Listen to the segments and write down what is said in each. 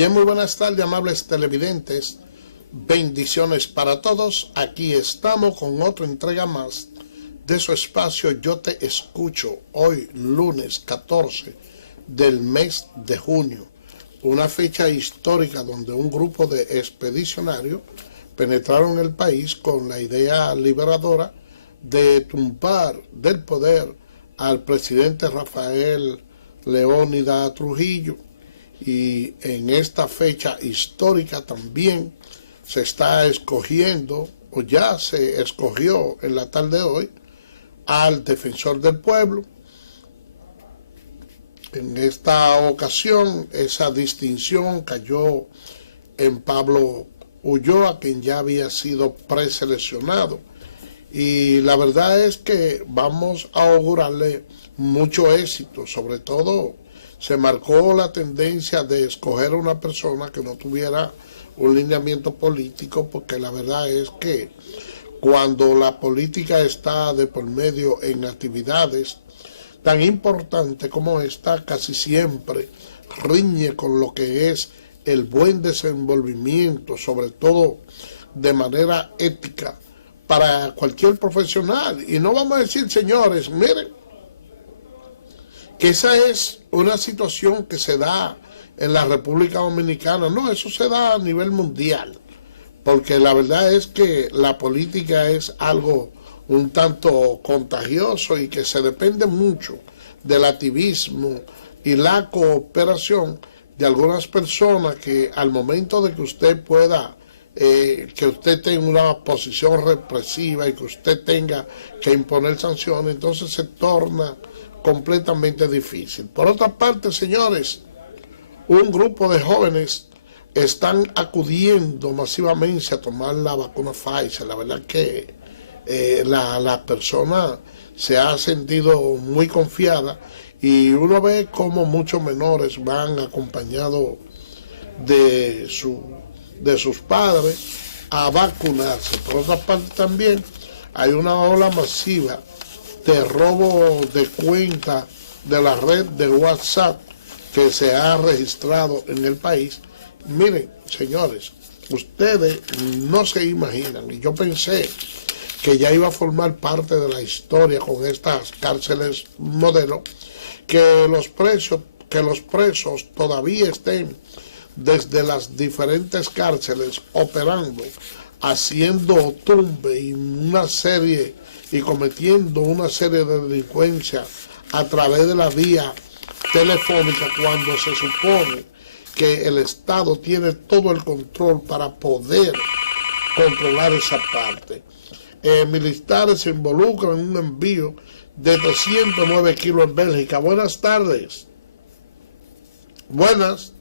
Bien, muy buenas tardes, amables televidentes. Bendiciones para todos. Aquí estamos con otra entrega más de su espacio Yo Te Escucho. Hoy, lunes 14 del mes de junio. Una fecha histórica donde un grupo de expedicionarios penetraron el país con la idea liberadora de tumbar del poder al presidente Rafael Leónidas Trujillo. Y en esta fecha histórica también se está escogiendo, o ya se escogió en la tarde de hoy, al defensor del pueblo. En esta ocasión esa distinción cayó en Pablo Ulloa, quien ya había sido preseleccionado. Y la verdad es que vamos a augurarle mucho éxito. Sobre todo se marcó la tendencia de escoger a una persona que no tuviera un lineamiento político, porque la verdad es que cuando la política está de por medio en actividades tan importantes como esta, casi siempre riñe con lo que es el buen desenvolvimiento, sobre todo de manera ética, para cualquier profesional. Y no vamos a decir, señores, miren, que esa es una situación que se da en la República Dominicana. No, eso se da a nivel mundial, porque la verdad es que la política es algo un tanto contagioso y que se depende mucho del activismo y la cooperación de algunas personas que al momento de que usted pueda que usted tenga una posición represiva y que usted tenga que imponer sanciones, entonces se torna completamente difícil. Por otra parte, señores, un grupo de jóvenes están acudiendo masivamente a tomar la vacuna Pfizer. La verdad que la persona se ha sentido muy confiada y uno ve como muchos menores van acompañados de sus padres a vacunarse. Por otra parte también hay una ola masiva de robo de cuenta de la red de WhatsApp que se ha registrado en el país. Miren, señores, ustedes no se imaginan, y yo pensé que ya iba a formar parte de la historia con estas cárceles modelo, que los presos todavía estén desde las diferentes cárceles operando, haciendo tumbe y cometiendo una serie de delincuencia a través de la vía telefónica, cuando se supone que el Estado tiene todo el control para poder controlar esa parte. Militares se involucran en un envío de 309 kilos en Bélgica. Buenas tardes. Buenas.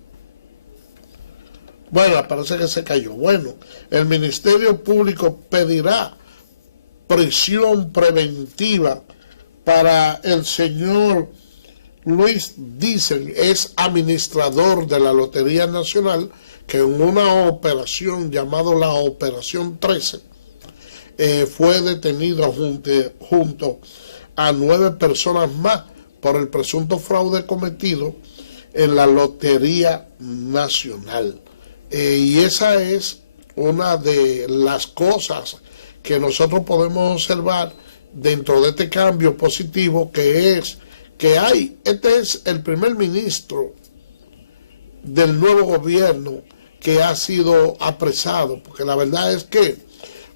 Bueno, parece que se cayó. Bueno, el Ministerio Público pedirá prisión preventiva para el señor Luis Dicen, es administrador de la Lotería Nacional, que en una operación llamada la Operación 13 fue detenido junto a 9 personas más por el presunto fraude cometido en la Lotería Nacional. Y esa es una de las cosas que nosotros podemos observar dentro de este cambio positivo, que es que este es el primer ministro del nuevo gobierno que ha sido apresado, porque la verdad es que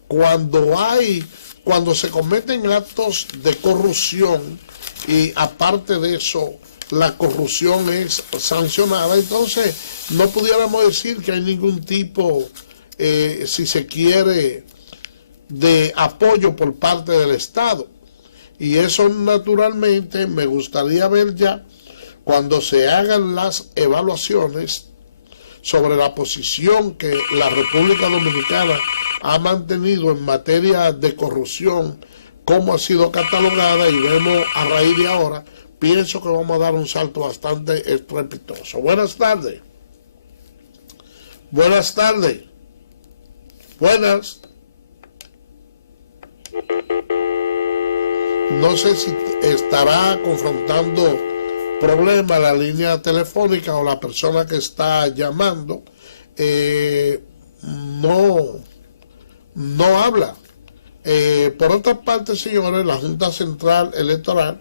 cuando se cometen actos de corrupción, y aparte de eso la corrupción es sancionada, entonces no pudiéramos decir que hay ningún tipo, si se quiere, de apoyo por parte del Estado. Y eso naturalmente me gustaría ver ya cuando se hagan las evaluaciones sobre la posición que la República Dominicana ha mantenido en materia de corrupción, cómo ha sido catalogada, y vemos a raíz de ahora, pienso que vamos a dar un salto bastante estrepitoso. Buenas tardes. Buenas tardes. Buenas. No sé si estará confrontando problema la línea telefónica o la persona que está llamando no habla. Por otra parte, señores, la Junta Central Electoral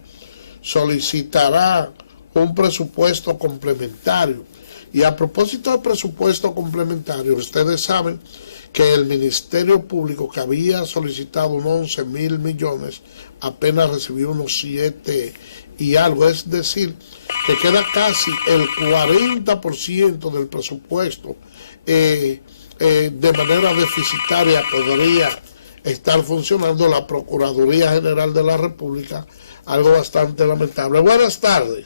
solicitará un presupuesto complementario. Y a propósito del presupuesto complementario, ustedes saben que el Ministerio Público, que había solicitado unos 11.000 millones, apenas recibió unos 7 y algo. Es decir, que queda casi el 40% del presupuesto de manera deficitaria. Podría estar funcionando la Procuraduría General de la República, algo bastante lamentable. Buenas tardes.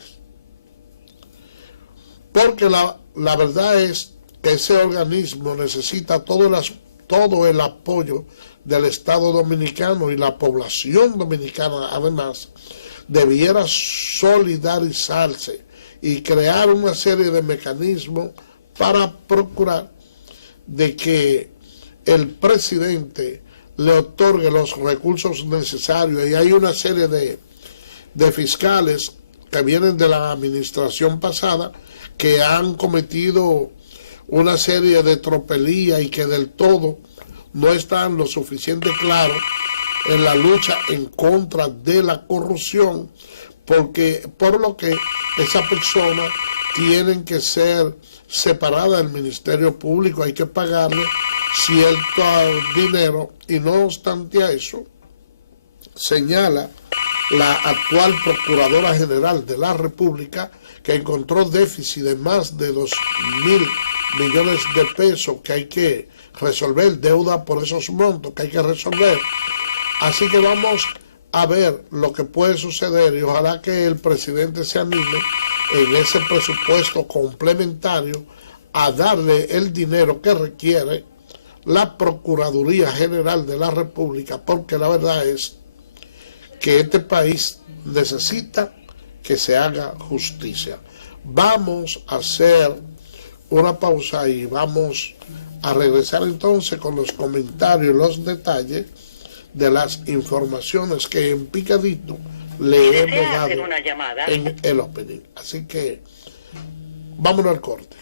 Porque la verdad es que ese organismo necesita todo el apoyo del Estado Dominicano, y la población dominicana además debiera solidarizarse y crear una serie de mecanismos para procurar de que el presidente le otorgue los recursos necesarios. Y hay una serie de fiscales que vienen de la administración pasada que han cometido una serie de tropelías y que del todo no están lo suficiente claros en la lucha en contra de la corrupción, por lo que esa persona tienen que ser separada del Ministerio Público, hay que pagarle cierto dinero. Y no obstante a eso, señala la actual Procuradora General de la República que encontró déficit de más de 2.000 millones de pesos que hay que resolver, deuda por esos montos que hay que resolver. Así que vamos a ver lo que puede suceder, y ojalá que el presidente se anime en ese presupuesto complementario a darle el dinero que requiere la Procuraduría General de la República, porque la verdad es que este país necesita que se haga justicia. Vamos a hacer una pausa y vamos a regresar entonces con los comentarios, los detalles de las informaciones que en picadito le hemos dado en el opening. Así que vámonos al corte.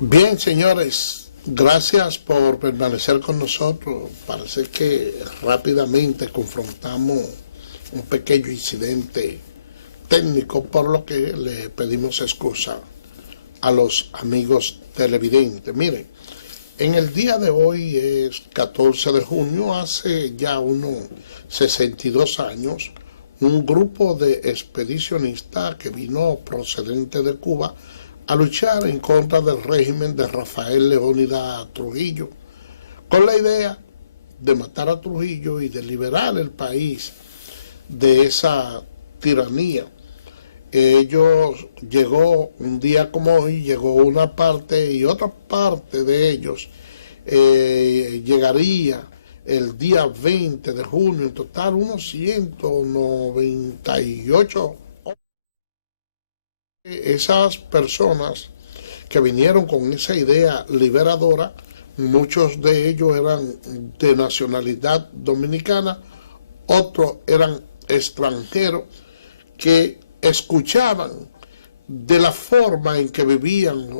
Bien, señores, gracias por permanecer con nosotros. Parece que rápidamente confrontamos un pequeño incidente técnico, por lo que le pedimos excusa a los amigos televidentes. Miren, en el día de hoy es 14 de junio, hace ya unos 62 años, un grupo de expedicionistas que vino procedente de Cuba a luchar en contra del régimen de Rafael Leónidas Trujillo, con la idea de matar a Trujillo y de liberar el país de esa tiranía. Llegó un día como hoy, llegó una parte, y otra parte de ellos llegaría el día 20 de junio, en total unos 198. Esas personas que vinieron con esa idea liberadora, muchos de ellos eran de nacionalidad dominicana, otros eran extranjeros que escuchaban de la forma en que vivían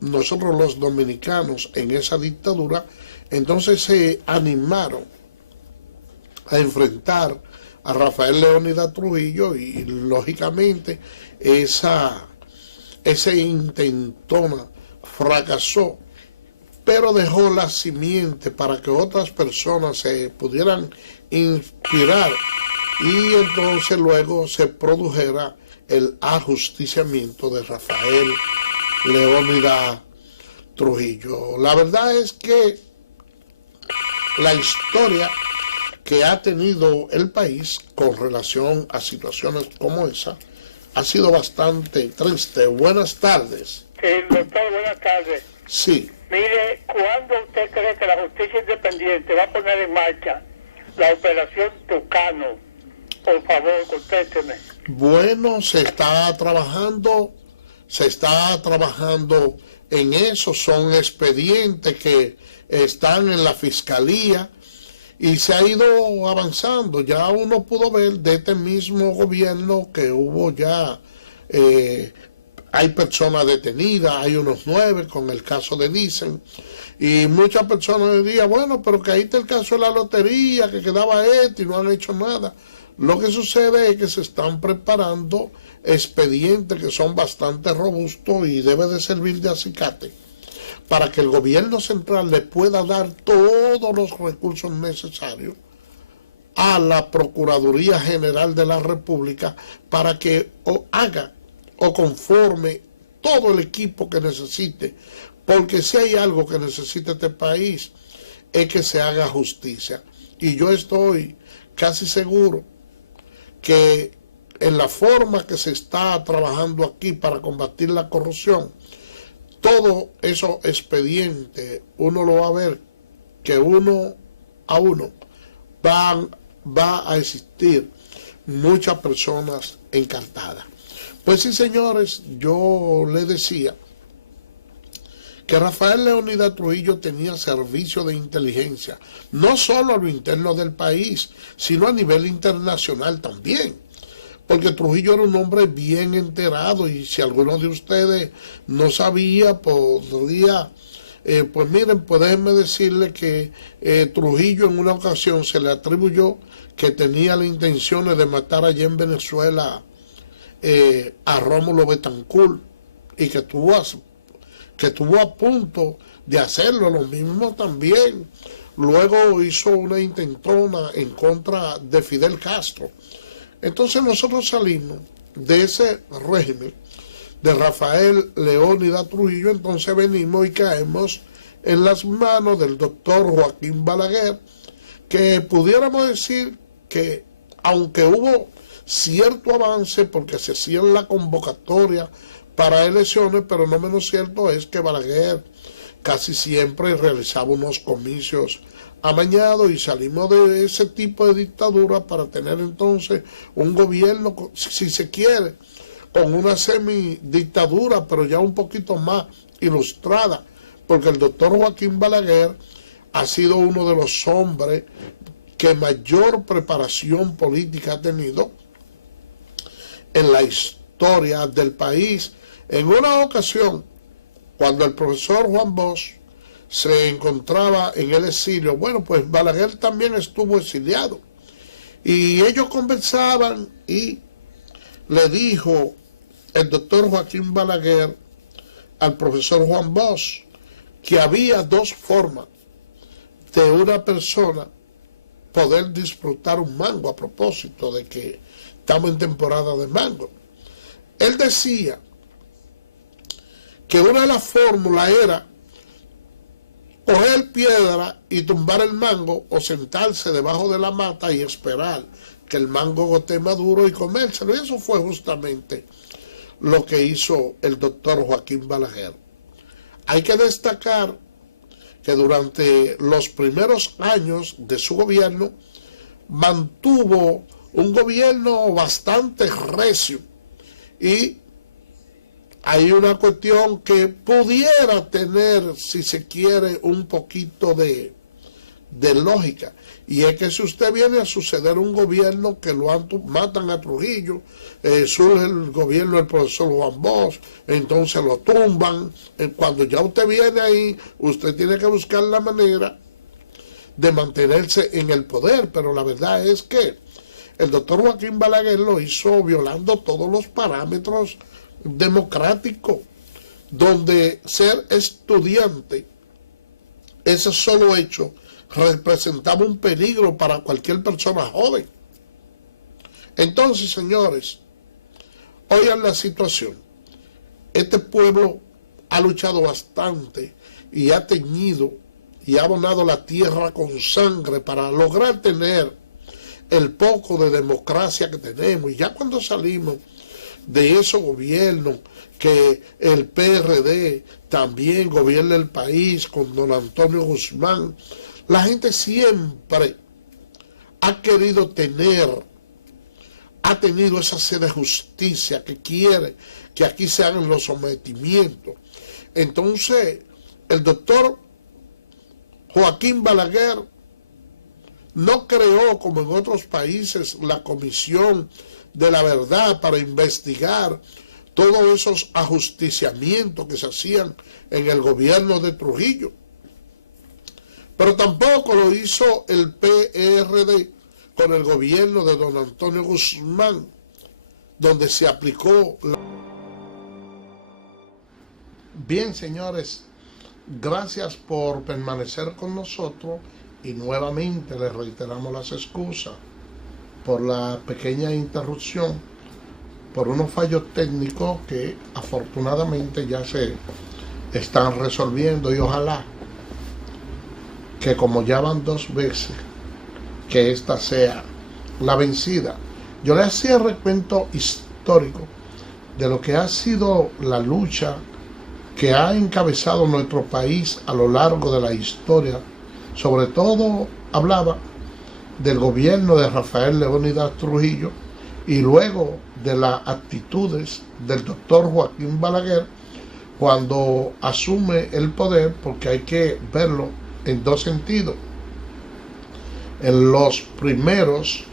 nosotros los dominicanos en esa dictadura. Entonces se animaron a enfrentar a Rafael Leónidas Trujillo, y lógicamente ese intentona fracasó, pero dejó la simiente para que otras personas se pudieran inspirar, y entonces luego se produjera el ajusticiamiento de Rafael Leónidas Trujillo. La verdad es que la historia que ha tenido el país con relación a situaciones como esa ha sido bastante triste. Buenas tardes. Sí, doctor, buenas tardes. Sí. Mire, ¿cuándo usted cree que la justicia independiente va a poner en marcha la operación Tucano? Por favor, contésteme. Bueno, se está trabajando en eso, son expedientes que están en la fiscalía y se ha ido avanzando. Ya uno pudo ver de este mismo gobierno que hubo ya, hay personas detenidas, hay unos 9 con el caso de Nissan, y muchas personas dirían, bueno, pero que ahí está el caso de la lotería, que quedaba y no han hecho nada. Lo que sucede es que se están preparando expedientes que son bastante robustos y debe de servir de acicate para que el gobierno central le pueda dar todos los recursos necesarios a la Procuraduría General de la República para que haga o conforme todo el equipo que necesite, porque si hay algo que necesita este país es que se haga justicia. Y yo estoy casi seguro que en la forma que se está trabajando aquí para combatir la corrupción, todo esos expedientes uno lo va a ver que uno a uno va a existir muchas personas encantadas. Pues sí, señores, yo les decía que Rafael Leónidas Trujillo tenía servicio de inteligencia, no solo a lo interno del país, sino a nivel internacional también. Porque Trujillo era un hombre bien enterado y si alguno de ustedes no sabía, podría, pues miren, pues déjenme decirle que Trujillo en una ocasión se le atribuyó que tenía las intenciones de matar allá en Venezuela a Rómulo Betancourt y que estuvo a punto de hacerlo. Lo mismo también luego hizo una intentona en contra de Fidel Castro. Entonces nosotros salimos de ese régimen de Rafael Leónidas Trujillo, entonces venimos y caemos en las manos del doctor Joaquín Balaguer, que pudiéramos decir que aunque hubo cierto avance porque se hacían la convocatoria para elecciones, pero no menos cierto es que Balaguer casi siempre realizaba unos comicios amañados y salimos de ese tipo de dictadura para tener entonces un gobierno, si se quiere, con una semidictadura, pero ya un poquito más ilustrada, porque el doctor Joaquín Balaguer ha sido uno de los hombres que mayor preparación política ha tenido en la historia del país. En una ocasión, cuando el profesor Juan Bosch se encontraba en el exilio, bueno, pues Balaguer también estuvo exiliado. Y ellos conversaban y le dijo el doctor Joaquín Balaguer al profesor Juan Bosch que había 2 formas de una persona poder disfrutar un mango, a propósito de que estamos en temporada de mango. Él decía que una de las fórmulas era coger piedra y tumbar el mango o sentarse debajo de la mata y esperar que el mango gote maduro y comérselo. Y eso fue justamente lo que hizo el doctor Joaquín Balaguer. Hay que destacar que durante los primeros años de su gobierno mantuvo un gobierno bastante recio y hay una cuestión que pudiera tener, si se quiere, un poquito de lógica. Y es que si usted viene a suceder un gobierno que matan a Trujillo, surge el gobierno del profesor Juan Bosch, entonces lo tumban. Cuando ya usted viene ahí, usted tiene que buscar la manera de mantenerse en el poder. Pero la verdad es que el doctor Joaquín Balaguer lo hizo violando todos los parámetros democrático, donde ser estudiante, ese solo hecho representaba un peligro para cualquier persona joven. Entonces, señores, oigan la situación. Este pueblo ha luchado bastante y ha teñido y ha abonado la tierra con sangre para lograr tener el poco de democracia que tenemos. Y ya cuando salimos de esos gobiernos, que el PRD también gobierna el país con don Antonio Guzmán, la gente siempre ha querido tener ha tenido esa sed de justicia que quiere que aquí se hagan los sometimientos. Entonces, el doctor Joaquín Balaguer no creó, como en otros países, la Comisión de la Verdad para investigar todos esos ajusticiamientos que se hacían en el gobierno de Trujillo. Pero tampoco lo hizo el PRD con el gobierno de don Antonio Guzmán, donde se aplicó la... Bien, señores, gracias por permanecer con nosotros y nuevamente les reiteramos las excusas por la pequeña interrupción, por unos fallos técnicos que afortunadamente ya se están resolviendo, y ojalá que, como ya van 2 veces, que esta sea la vencida. Yo le hacía el recuento histórico de lo que ha sido la lucha que ha encabezado nuestro país a lo largo de la historia. Sobre todo hablaba del gobierno de Rafael Leónidas Trujillo y luego de las actitudes del doctor Joaquín Balaguer cuando asume el poder, porque hay que verlo en 2 sentidos. En los primeros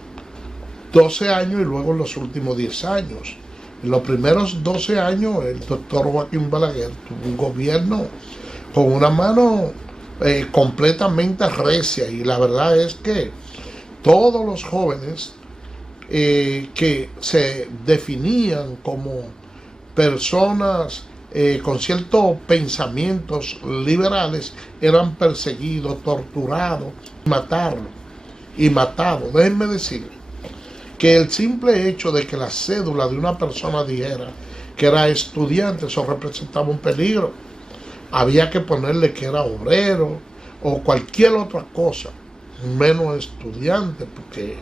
12 años y luego en los últimos 10 años. En los primeros 12 años el doctor Joaquín Balaguer tuvo un gobierno con una mano completamente recia, y la verdad es que todos los jóvenes que se definían como personas con ciertos pensamientos liberales eran perseguidos, torturados, matados. Déjenme decir que el simple hecho de que la cédula de una persona dijera que era estudiante, eso representaba un peligro. Había que ponerle que era obrero o cualquier otra cosa, menos estudiante, porque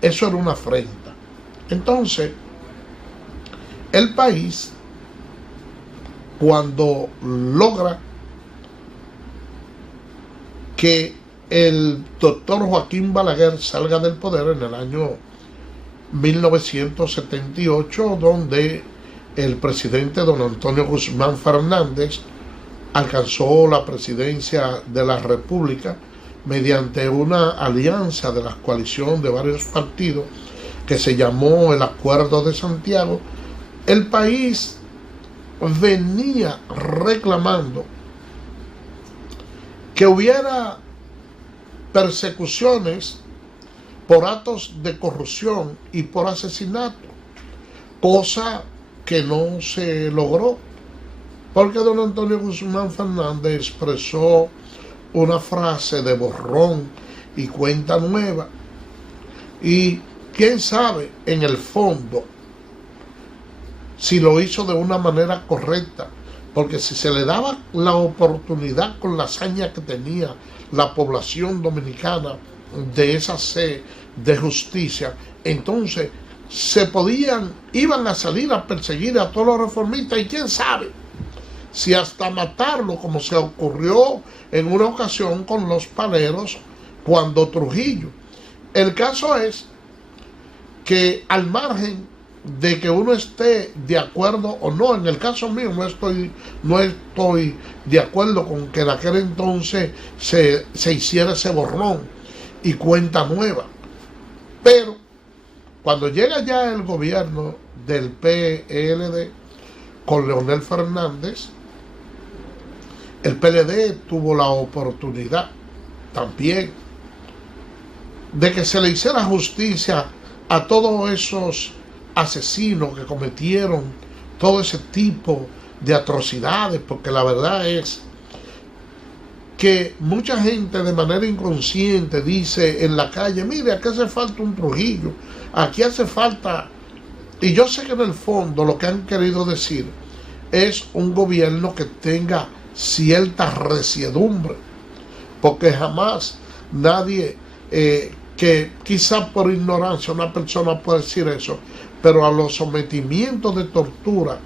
eso era una afrenta. Entonces, el país, cuando logra que el doctor Joaquín Balaguer salga del poder en el año 1978, donde el presidente don Antonio Guzmán Fernández alcanzó la presidencia de la República mediante una alianza de la coalición de varios partidos que se llamó el Acuerdo de Santiago. El país venía reclamando que hubiera persecuciones por actos de corrupción y por asesinato, cosa que no se logró, porque don Antonio Guzmán Fernández expresó una frase de borrón y cuenta nueva, y quién sabe en el fondo si lo hizo de una manera correcta, porque si se le daba la oportunidad con la hazaña que tenía la población dominicana de esa sed de justicia, entonces iban a salir a perseguir a todos los reformistas, y quién sabe si hasta matarlo, como se ocurrió en una ocasión con los paleros cuando Trujillo. El caso es que, al margen de que uno esté de acuerdo o no, en el caso mío no estoy de acuerdo con que en aquel entonces se hiciera ese borrón y cuenta nueva, pero cuando llega ya el gobierno del PLD con Leonel Fernández, el PLD tuvo la oportunidad también de que se le hiciera justicia a todos esos asesinos que cometieron todo ese tipo de atrocidades, porque la verdad es que mucha gente de manera inconsciente dice en la calle: mire, aquí hace falta un Trujillo, aquí hace falta... Y yo sé que en el fondo lo que han querido decir es un gobierno que tenga cierta resiedumbre, porque jamás nadie, que quizás por ignorancia una persona puede decir eso, pero a los sometimientos de tortura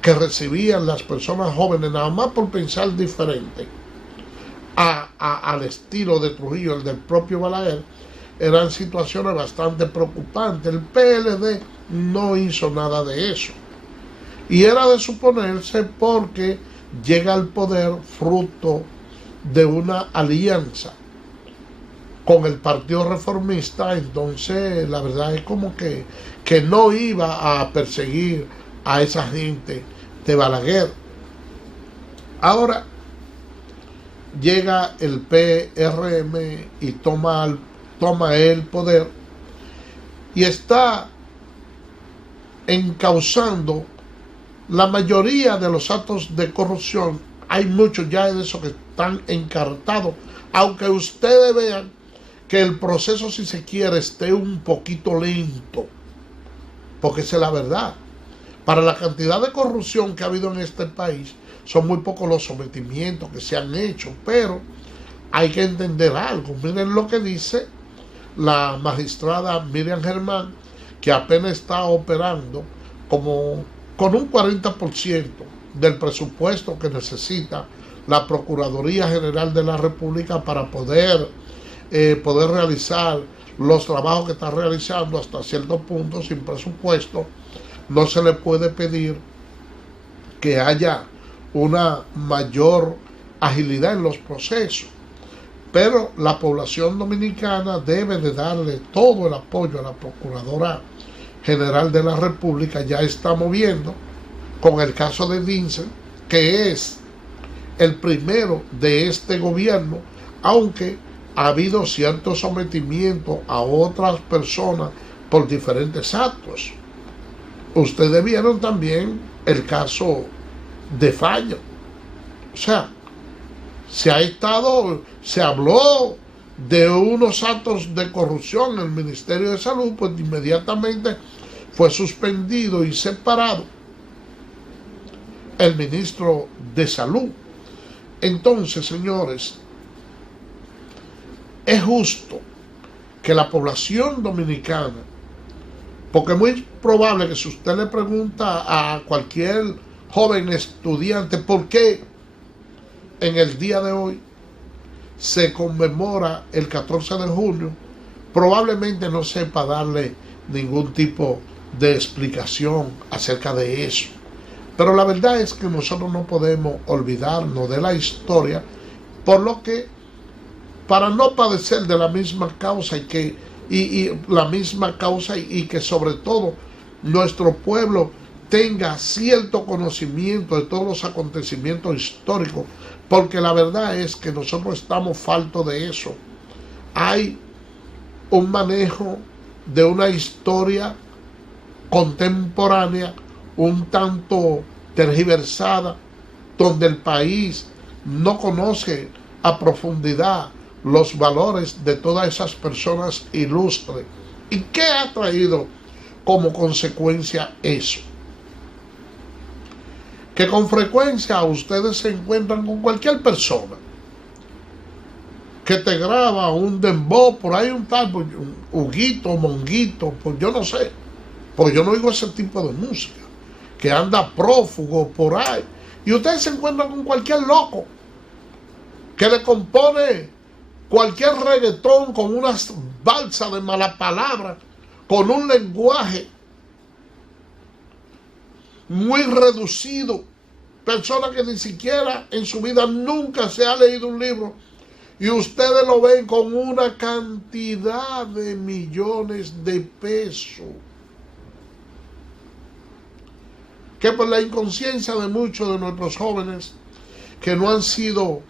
que recibían las personas jóvenes, nada más por pensar diferente al estilo de Trujillo, el del propio Balaguer, eran situaciones bastante preocupantes. El PLD no hizo nada de eso. Y era de suponerse porque llega al poder fruto de una alianza con el Partido Reformista. Entonces la verdad es como que no iba a perseguir a esa gente de Balaguer. Ahora llega el PRM y toma el poder y está encauzando la mayoría de los actos de corrupción. Hay muchos ya de esos que están encartados, aunque ustedes vean que el proceso, si se quiere, esté un poquito lento, porque esa es la verdad. Para la cantidad de corrupción que ha habido en este país, son muy pocos los sometimientos que se han hecho, pero hay que entender algo. Miren lo que dice la magistrada Miriam Germán, que apenas está operando como con un 40% del presupuesto que necesita la Procuraduría General de la República para poder realizar los trabajos que está realizando. Hasta cierto punto, sin presupuesto, no se le puede pedir que haya una mayor agilidad en los procesos. Pero la población dominicana debe de darle todo el apoyo a la Procuradora General de la República. Ya estamos viendo con el caso de Vincent, que es el primero de este gobierno, aunque ha habido cierto sometimiento a otras personas por diferentes actos. Ustedes vieron también el caso de Falla. O sea, se habló de unos actos de corrupción en el Ministerio de Salud, pues inmediatamente fue suspendido y separado el ministro de Salud. Entonces, señores, es justo que la población dominicana, porque es muy probable que si usted le pregunta a cualquier joven estudiante por qué en el día de hoy se conmemora el 14 de junio, probablemente no sepa darle ningún tipo de explicación acerca de eso. Pero la verdad es que nosotros no podemos olvidarnos de la historia, por lo que, para no padecer de la misma causa y que sobre todo nuestro pueblo tenga cierto conocimiento de todos los acontecimientos históricos, porque la verdad es que nosotros estamos faltos de eso. Hay un manejo de una historia contemporánea un tanto tergiversada, donde el país no conoce a profundidad los valores de todas esas personas ilustres. ¿Y qué ha traído como consecuencia eso? Que con frecuencia ustedes se encuentran con cualquier persona que te graba un dembow, por ahí un tal, un Huguito, Monguito, pues yo no sé, porque yo no oigo ese tipo de música, que anda prófugo por ahí, y ustedes se encuentran con cualquier loco que le compone cualquier reggaetón con unas balsas de mala palabra, con un lenguaje muy reducido, persona que ni siquiera en su vida nunca se ha leído un libro, y ustedes lo ven con una cantidad de millones de pesos, que por la inconsciencia de muchos de nuestros jóvenes que no han sido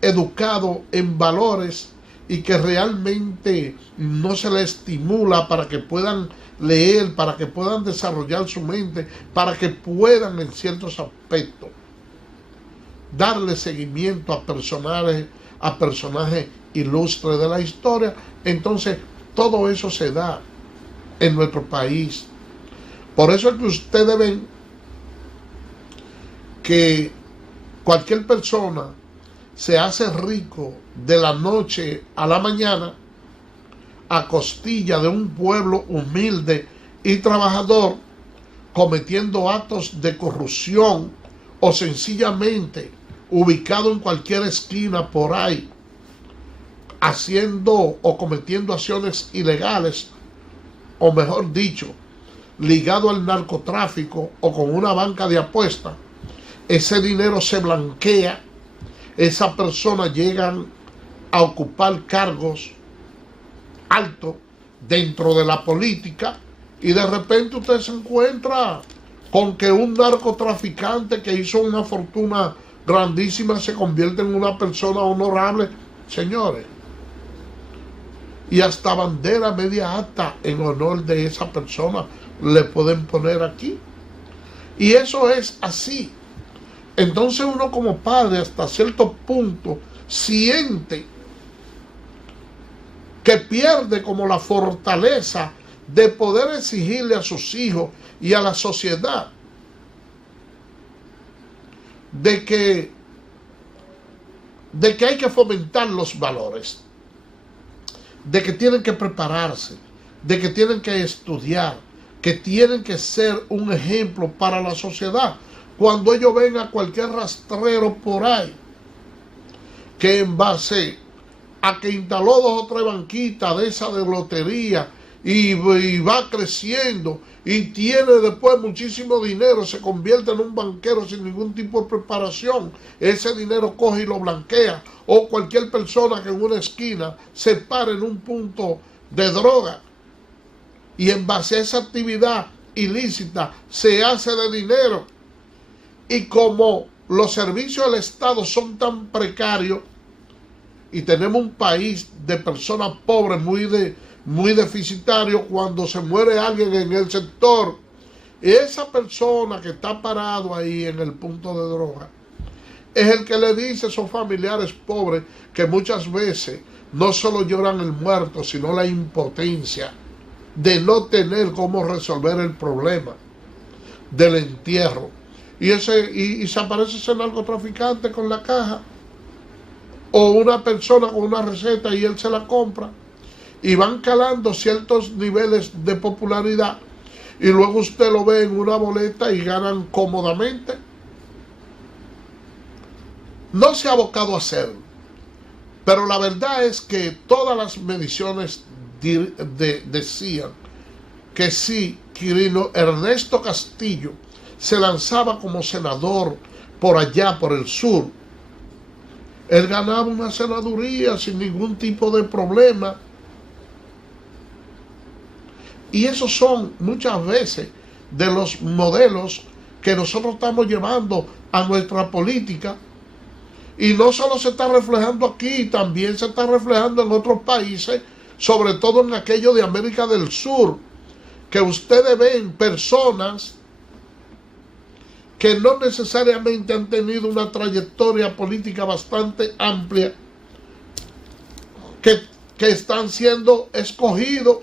educados en valores y que realmente no se les estimula para que puedan leer, para que puedan desarrollar su mente, para que puedan en ciertos aspectos darle seguimiento a personajes ilustres de la historia. Entonces todo eso se da en nuestro país. Por eso es que ustedes ven que cualquier persona se hace rico de la noche a la mañana a costilla de un pueblo humilde y trabajador, cometiendo actos de corrupción o sencillamente ubicado en cualquier esquina por ahí, haciendo o cometiendo acciones ilegales, o mejor dicho, ligado al narcotráfico o con una banca de apuestas, ese dinero se blanquea, esas personas llegan a ocupar cargos altos dentro de la política y de repente usted se encuentra con que un narcotraficante que hizo una fortuna grandísima se convierte en una persona honorable, señores. Y hasta bandera media alta en honor de esa persona le pueden poner aquí. Y eso es así. Entonces uno como padre hasta cierto punto siente que pierde como la fortaleza de poder exigirle a sus hijos y a la sociedad de que hay que fomentar los valores, de que tienen que prepararse, de que tienen que estudiar, que tienen que ser un ejemplo para la sociedad. Cuando ellos ven a cualquier rastrero por ahí, que en base a que instaló 2 o 3 banquitas de esa de lotería y va creciendo y tiene después muchísimo dinero, se convierte en un banquero sin ningún tipo de preparación, ese dinero coge y lo blanquea, o cualquier persona que en una esquina se pare en un punto de droga y en base a esa actividad ilícita se hace de dinero. Y como los servicios del Estado son tan precarios y tenemos un país de personas pobres muy deficitario, cuando se muere alguien en el sector, esa persona que está parado ahí en el punto de droga es el que le dice a esos familiares pobres que muchas veces no solo lloran el muerto, sino la impotencia de no tener cómo resolver el problema del entierro. Y se aparece ese narcotraficante con la caja, o una persona con una receta y él se la compra, y van calando ciertos niveles de popularidad, y luego usted lo ve en una boleta y ganan cómodamente. No se ha abocado a hacerlo, pero la verdad es que todas las mediciones decían que si Quirino Ernesto Castillo se lanzaba como senador por allá, por el sur, él ganaba una senaduría sin ningún tipo de problema. Y esos son muchas veces de los modelos que nosotros estamos llevando a nuestra política. Y no solo se está reflejando aquí, también se está reflejando en otros países, sobre todo en aquello de América del Sur, que ustedes ven personas que no necesariamente han tenido una trayectoria política bastante amplia, que están siendo escogidos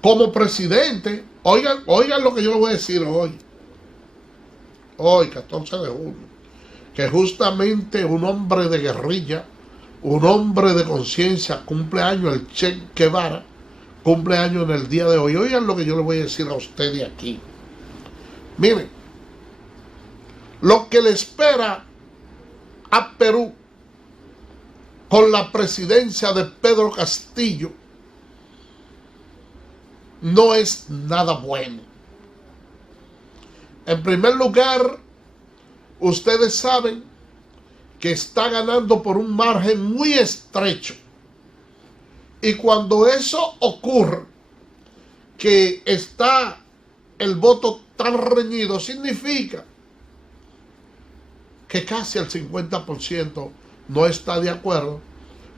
como presidente. Oigan lo que yo les voy a decir hoy 14 de junio, que justamente un hombre de guerrilla, un hombre de conciencia, cumpleaños, el Che Guevara, cumpleaños en el día de hoy. Oigan lo que yo les voy a decir a ustedes aquí. Miren, lo que le espera a Perú con la presidencia de Pedro Castillo no es nada bueno. En primer lugar, ustedes saben que está ganando por un margen muy estrecho. Y cuando eso ocurre, que está el voto tan reñido, significa que casi el 50% no está de acuerdo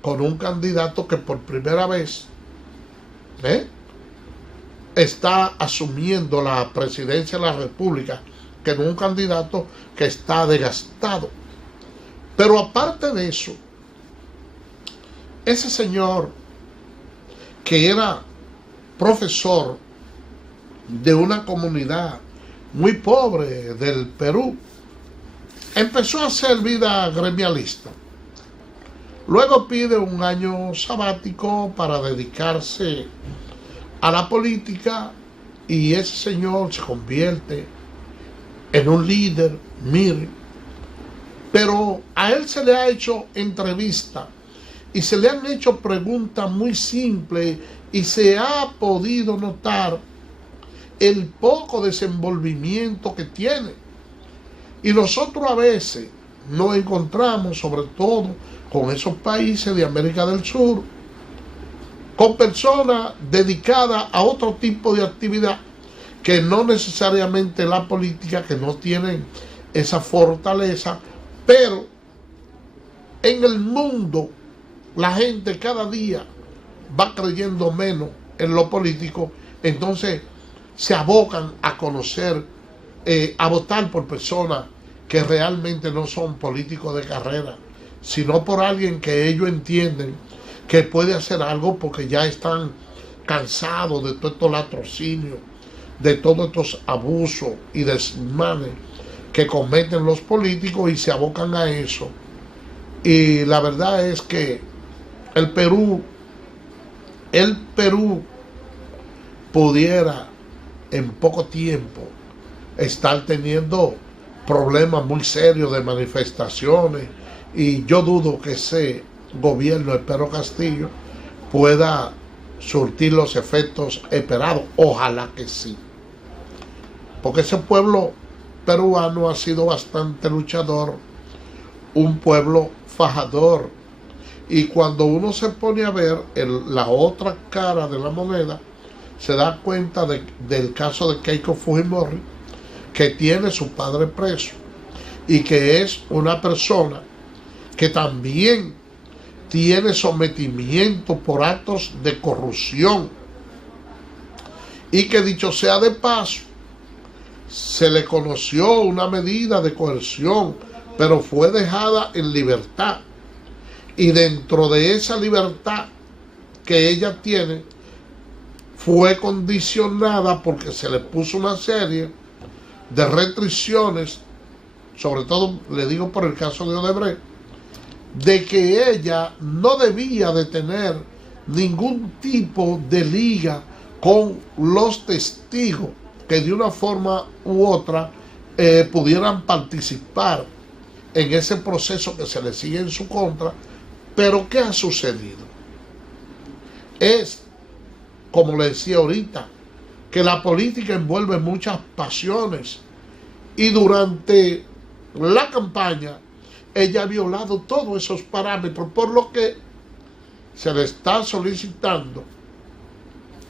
con un candidato que por primera vez está asumiendo la presidencia de la República, que no un candidato que está desgastado. Pero aparte de eso, ese señor que era profesor de una comunidad muy pobre del Perú, empezó a hacer vida gremialista. Luego pide un año sabático para dedicarse a la política y ese señor se convierte en un líder, mire. Pero a él se le ha hecho entrevista y se le han hecho preguntas muy simples y se ha podido notar el poco desenvolvimiento que tiene. Y nosotros a veces nos encontramos, sobre todo con esos países de América del Sur, con personas dedicadas a otro tipo de actividad que no necesariamente la política, que no tienen esa fortaleza, pero en el mundo la gente cada día va creyendo menos en lo político, entonces se abocan a conocer, a votar por personas que realmente no son políticos de carrera, sino por alguien que ellos entienden que puede hacer algo porque ya están cansados de todos estos latrocinios, de todos estos abusos y desmanes que cometen los políticos y se abocan a eso. Y la verdad es que el Perú pudiera en poco tiempo estar teniendo problemas muy serios de manifestaciones, y yo dudo que ese gobierno de Pedro Castillo pueda surtir los efectos esperados. Ojalá que sí, porque ese pueblo peruano ha sido bastante luchador, un pueblo fajador, y cuando uno se pone a ver la otra cara de la moneda, se da cuenta del caso de Keiko Fujimori, que tiene su padre preso y que es una persona que también tiene sometimiento por actos de corrupción, y que, dicho sea de paso, se le conoció una medida de coerción, pero fue dejada en libertad, y dentro de esa libertad que ella tiene fue condicionada porque se le puso una serie de restricciones, sobre todo le digo por el caso de Odebrecht, de que ella no debía de tener ningún tipo de liga con los testigos que de una forma u otra pudieran participar en ese proceso que se le sigue en su contra. Pero ¿qué ha sucedido? Es, como le decía ahorita, que la política envuelve muchas pasiones, y durante la campaña ella ha violado todos esos parámetros, por lo que se le está solicitando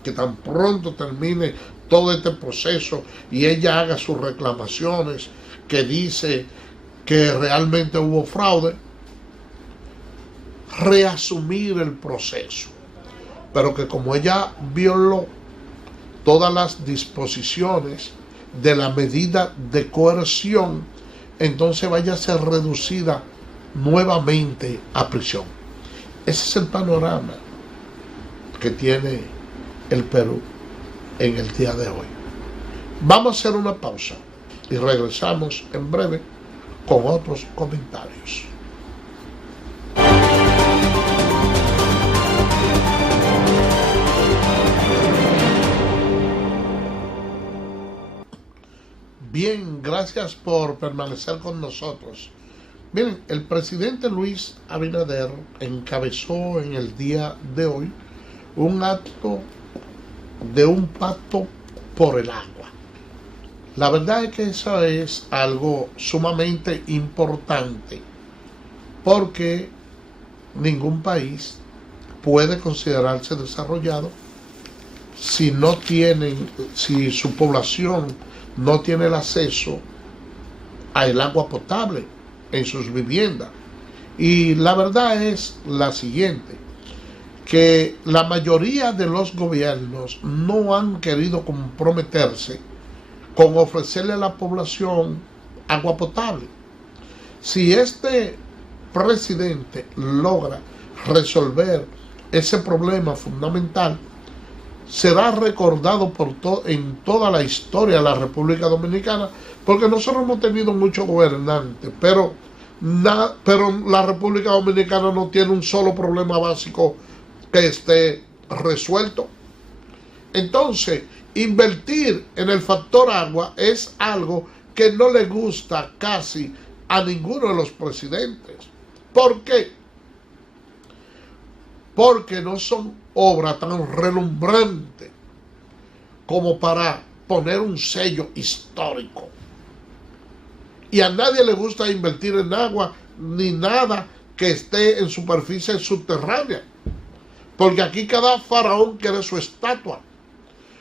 que tan pronto termine todo este proceso y ella haga sus reclamaciones, que dice que realmente hubo fraude, reasumir el proceso, pero que como ella violó todas las disposiciones de la medida de coerción, entonces vaya a ser reducida nuevamente a prisión. Ese es el panorama que tiene el Perú en el día de hoy. Vamos a hacer una pausa y regresamos en breve con otros comentarios. Bien, gracias por permanecer con nosotros. Miren, el presidente Luis Abinader encabezó en el día de hoy un acto de un pacto por el agua. La verdad es que eso es algo sumamente importante, porque ningún país puede considerarse desarrollado si su población no tiene el acceso al agua potable en sus viviendas. Y la verdad es la siguiente, que la mayoría de los gobiernos no han querido comprometerse con ofrecerle a la población agua potable. Si este presidente logra resolver ese problema fundamental, será recordado en toda la historia de la República Dominicana, porque nosotros hemos tenido muchos gobernantes, pero la República Dominicana no tiene un solo problema básico que esté resuelto. Entonces, invertir en el factor agua es algo que no le gusta casi a ninguno de los presidentes. ¿Por qué? Porque no son obras tan relumbrantes como para poner un sello histórico. Y a nadie le gusta invertir en agua ni nada que esté en superficie subterránea. Porque aquí cada faraón quiere su estatua.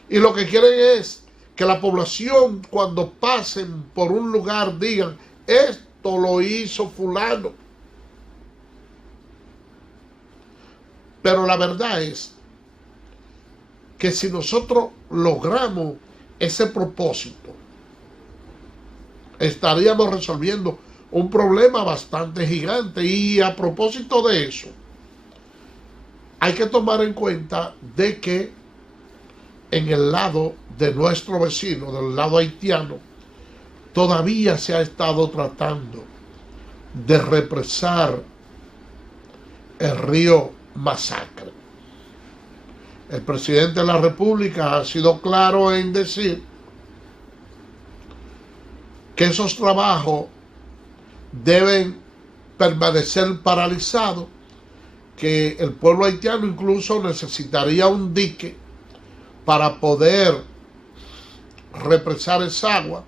Y lo que quieren es que la población, cuando pasen por un lugar, digan, esto lo hizo fulano. Pero la verdad es que si nosotros logramos ese propósito, estaríamos resolviendo un problema bastante gigante. Y a propósito de eso, hay que tomar en cuenta de que en el lado de nuestro vecino, del lado haitiano, todavía se ha estado tratando de represar el río Masacre. El presidente de la República ha sido claro en decir que esos trabajos deben permanecer paralizados, que el pueblo haitiano incluso necesitaría un dique para poder represar esa agua,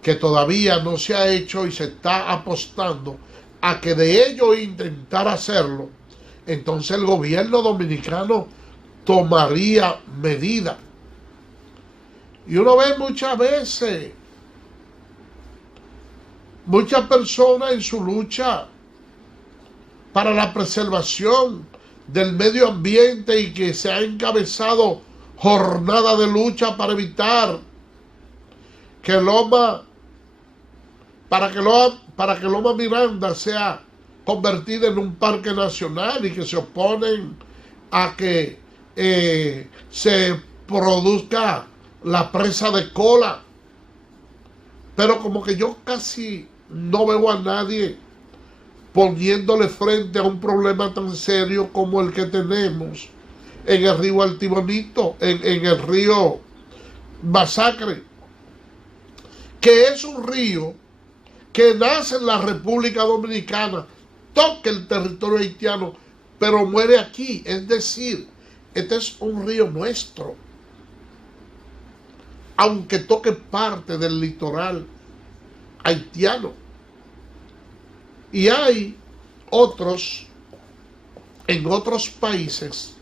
que todavía no se ha hecho y se está apostando a que de ello intentar hacerlo, entonces el gobierno dominicano tomaría medidas. Y uno ve muchas veces muchas personas en su lucha para la preservación del medio ambiente y que se ha encabezado jornada de lucha para evitar que Loma Miranda sea convertida en un parque nacional, y que se oponen a que se produzca la presa de Cola. Pero como que yo casi no veo a nadie poniéndole frente a un problema tan serio como el que tenemos en el río Altibonito, en el río Masacre, que es un río que nace en la República Dominicana, toca el territorio haitiano, pero muere aquí. Es decir, este es un río nuestro, aunque toque parte del litoral haitiano. Y hay otros en otros países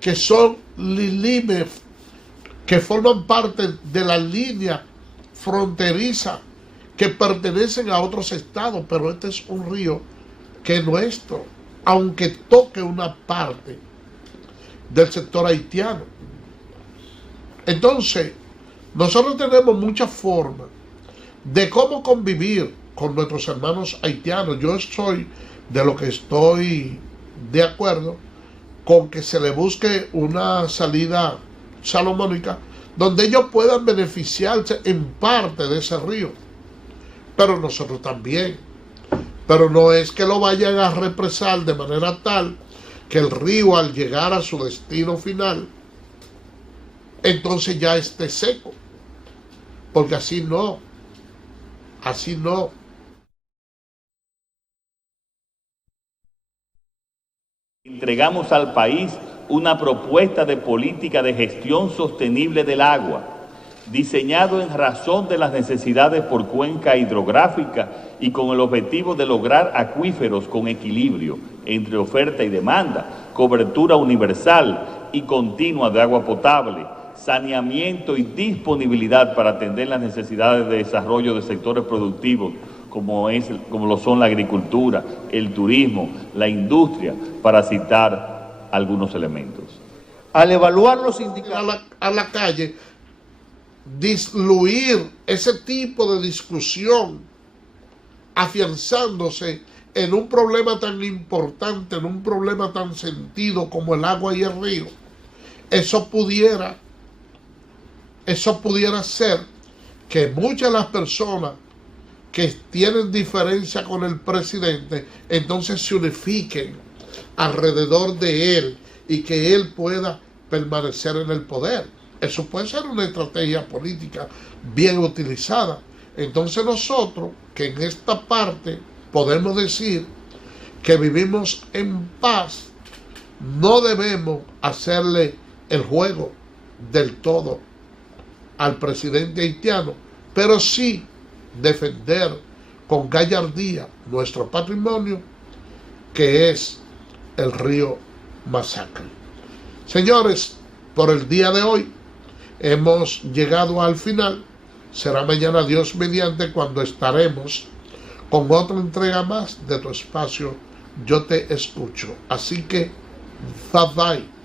que son limítrofes, que forman parte de la línea fronteriza, que pertenecen a otros estados, pero este es un río que es nuestro, aunque toque una parte del sector haitiano. Entonces, nosotros tenemos muchas formas de cómo convivir con nuestros hermanos haitianos. Yo soy de lo que estoy de acuerdo con que se le busque una salida salomónica donde ellos puedan beneficiarse en parte de ese río, pero nosotros también. Pero no es que lo vayan a represar de manera tal que el río, al llegar a su destino final, entonces ya esté seco, porque así no, así no. Entregamos al país una propuesta de política de gestión sostenible del agua, diseñado en razón de las necesidades por cuenca hidrográfica y con el objetivo de lograr acuíferos con equilibrio entre oferta y demanda, cobertura universal y continua de agua potable, saneamiento y disponibilidad para atender las necesidades de desarrollo de sectores productivos como lo son la agricultura, el turismo, la industria, para citar algunos elementos. Al evaluar los indicadores a la calle, disluir ese tipo de discusión, afianzándose en un problema tan importante, en un problema tan sentido como el agua y el río, eso pudiera ser que muchas de las personas que tienen diferencia con el presidente, entonces se unifiquen alrededor de él y que él pueda permanecer en el poder. Eso puede ser una estrategia política bien utilizada, Entonces nosotros, que en esta parte podemos decir que vivimos en paz, no debemos hacerle el juego del todo al presidente haitiano, pero sí defender con gallardía nuestro patrimonio, que es el río Masacre. Señores, por el día de hoy hemos llegado al final. Será mañana, Dios mediante, cuando estaremos con otra entrega más de tu espacio Yo Te Escucho. Así que, bye bye.